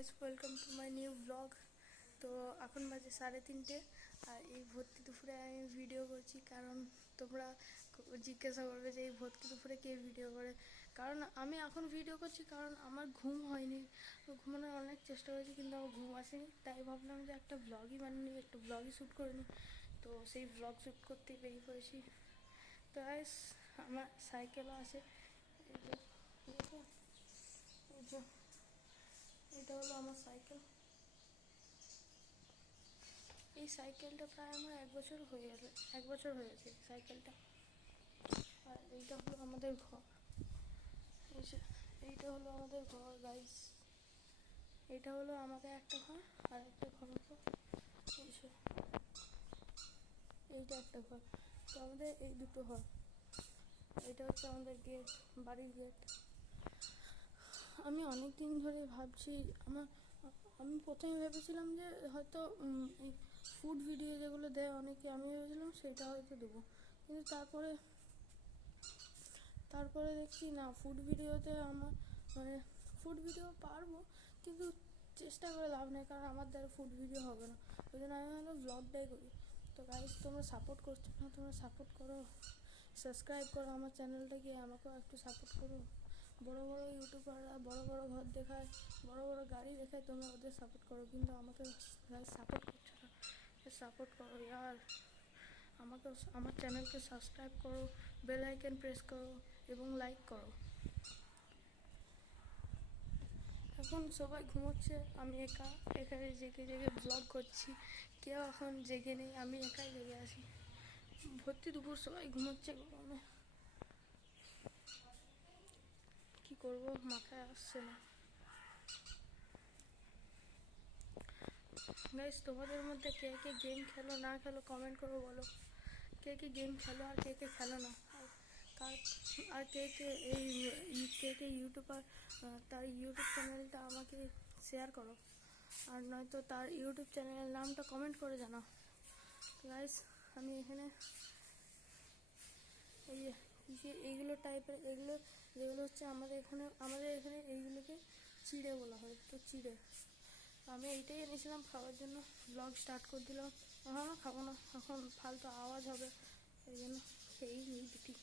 Guys, welcome to my new blog. তো এখন বাজে 3:30 আর এই ভর্তি দুপুরে আমি ভিডিও করছি, কারণ তোমরা জিজ্ঞাসা করবে যে এই ভর্তি দুপুরে কে ভিডিও করে। কারণ আমি এখন ভিডিও করছি, কারণ আমার ঘুম হয়নি। ঘুমানোর অনেক চেষ্টা করেছি কিন্তু আমার ঘুম আসেনি, তাই ভাবলাম যে একটা ব্লগই বানিয়ে নিই, একটু ব্লগই শ্যুট করে নিই। তো সেই ব্লগ শ্যুট করতেই বেরিয়ে পড়েছি। তো গাইস, আমার সাইকেলও আছে। এই যে এটা হলো আমার সাইকেল। এই সাইকেলটা প্রায় আমার 1 বছর হয়ে গেছে, 1 বছর হয়ে গেছে সাইকেলটা। আর এইটা হলো আমাদের ঘর। এইটা হলো আমাদের ঘর গাইস। এটা হলো আমাদের একটা ঘর, আর একটা ঘর হলো এইটা একটা ঘর। তো আমাদের এই দুটো ঘর। এটা হচ্ছে আমাদের গেট, বাড়ির গেট। আমি অনেক দিন ধরে ভাবছি, আমি প্রথমে ভেবেছিলাম যে হয়তো এই ফুড ভিডিও যেগুলো দেয় অনেকে, আমি ভেবেছিলাম সেটা হয়তো দেবো, কিন্তু তারপরে দেখছি না, ফুড ভিডিওতে আমার ফুড ভিডিও পারবো, কিন্তু চেষ্টা করে লাভ নেই, কারণ আমার দ্বারা ফুড ভিডিও হবে না। ওই জন্য আমি ভাবলাম ব্লগটাই করি। তো গাইস, তোমরা সাপোর্ট করছো না, তোমরা সাপোর্ট করো, সাবস্ক্রাইব করো আমার চ্যানেলটাকে, আমাকেও একটু সাপোর্ট করো। বড় বড় ইউটিউবাররা বড় বড় ঘর দেখায়, বড় বড় গাড়ি দেখায়, তোমরা ওদের সাপোর্ট করো, কিন্তু আমাকে গাইস সাপোর্ট করছো না। সাপোর্ট করো ইয়ার, আমাকে আমার চ্যানেলকে সাবস্ক্রাইব করো, বেল আইকন প্রেস করো এবং লাইক করো। এখন সবাই ঘুমোচ্ছে, আমি একা এখানে জেগে জেগে ব্লগ করছি। কেউ এখন জেগে নেই, আমি একাই জেগে আছি। ভর্তি দুপুর, সবাই ঘুমোচ্ছে গরমে। কি করব, মাথায় আসছে না। গাইস, তোমাদের মধ্যে কে কে গেম খেলো না খেলো কমেন্ট করো, বলো কে কে গেম খেলো আর কে কে খেলো না। আর কে কে ইউটিউবার, তার ইউটিউব চ্যানেলটা আমাকে শেয়ার করো, আর নয়তো তার ইউটিউব চ্যানেলের নামটা কমেন্ট করে জানাও। গাইস, আমি এখানে এইগুলো টাইপের, এগুলো যেগুলো হচ্ছে আমাদের এখানে এইগুলোকে চিড়ে বলা হয়। তো চিড়ে আমি এইটাই এনেছিলাম খাওয়ার জন্য, ব্লগ স্টার্ট করে দিলাম। এখন খাবো না, এখন ফালতু আওয়াজ হবে, এই জন্য খেয়েই নিই দুটি।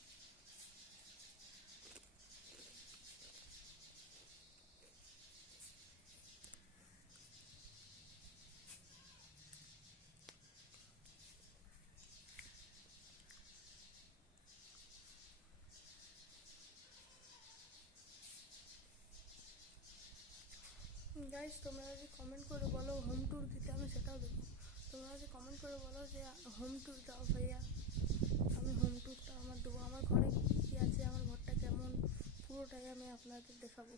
গাইস, তোমরা যদি কমেন্ট করে বলো হোম ট্যুর দিতে, আমি সেটাও দেবো। তোমরা যদি কমেন্ট করে বলো যে হোম ট্যুর দাও ভাইয়া, আমি হোম ট্যুরটা আমার দেবো। আমার ঘরে কী আছে, আমার ঘরটা কেমন, পুরোটাই আমি আপনাদের দেখাবো।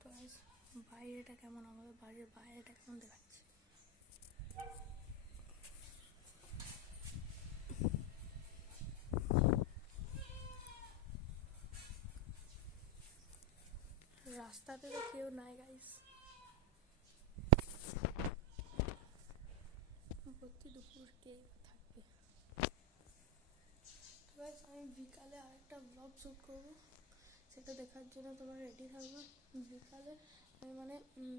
তো গাইস, বাইরেটা কেমন, আমাদের বাড়ির বাইরেটা কেমন দেখাচ্ছে। রাস্তাতে তো কেউ নাই গাইস, ভর্তি দুপুর কে থাকবে। তো গাইস, আমি বিকালে আরেকটা ব্লগ শ্যুট করবো, সেটা দেখার জন্য তোমরা রেডি থাকবে। বিকালে আমি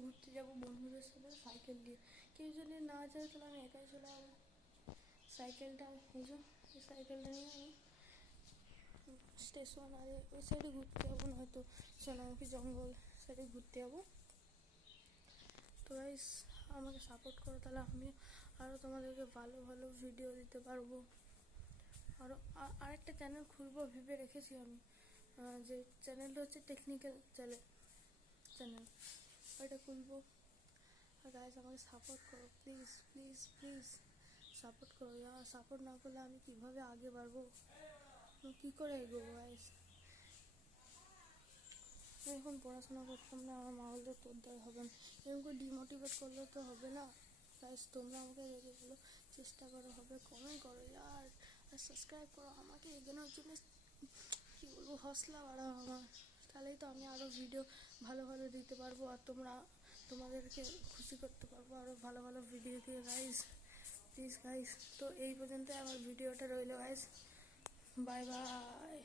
ঘুরতে যাব বন্ধুদের সাথে সাইকেল দিয়ে। কেউ যদি না যায় তাহলে আমি একাই চলে যাবো। সাইকেলটা এই সাইকেলটা নিয়ে আমি স্টেশন আর ওই সাইডে ঘুরতে যাবো, নয়তো সোনামুখী জঙ্গল সাইডে ঘুরতে যাবো। তো গাইস, আমাকে সাপোর্ট করো, তাহলে আমি আরও তোমাদেরকে ভালো ভালো ভিডিও দিতে পারবো। আরেকটা চ্যানেল খুলবো ভেবে রেখেছি আমি, যে চ্যানেলটা হচ্ছে টেকনিক্যাল চ্যানেল, ওইটা খুলবো। আর গাইস, আমাকে সাপোর্ট করো, প্লিজ প্লিজ প্লিজ সাপোর্ট করো। সাপোর্ট না করলে আমি কীভাবে আগে বাড়বো, আমি কী করে এগোবো গাইস। এখন পড়াশোনা করতাম না, আমার মা বলতো তোর দ্বারা হবে না, এরকম করে ডিমোটিভেট করলে তো হবে না। গাইস, তোমরা আমাকে দেখে বলো, চেষ্টা করো, হবে, কমেন্ট করো আর সাবস্ক্রাইব করো, আমাকে এগোনোর জন্য কী বলবো, হৌসলা বাড়াও আমার, তাহলেই তো আমি আরও ভিডিও ভালো ভালো দিতে পারবো, আর তোমাদেরকে খুশি করতে পারবো আরও ভালো ভালো ভিডিও দিয়ে। গাইস প্লিজ গাইস, তো এই পর্যন্ত আমার ভিডিওটা রইলো গাইস, বাই বাই।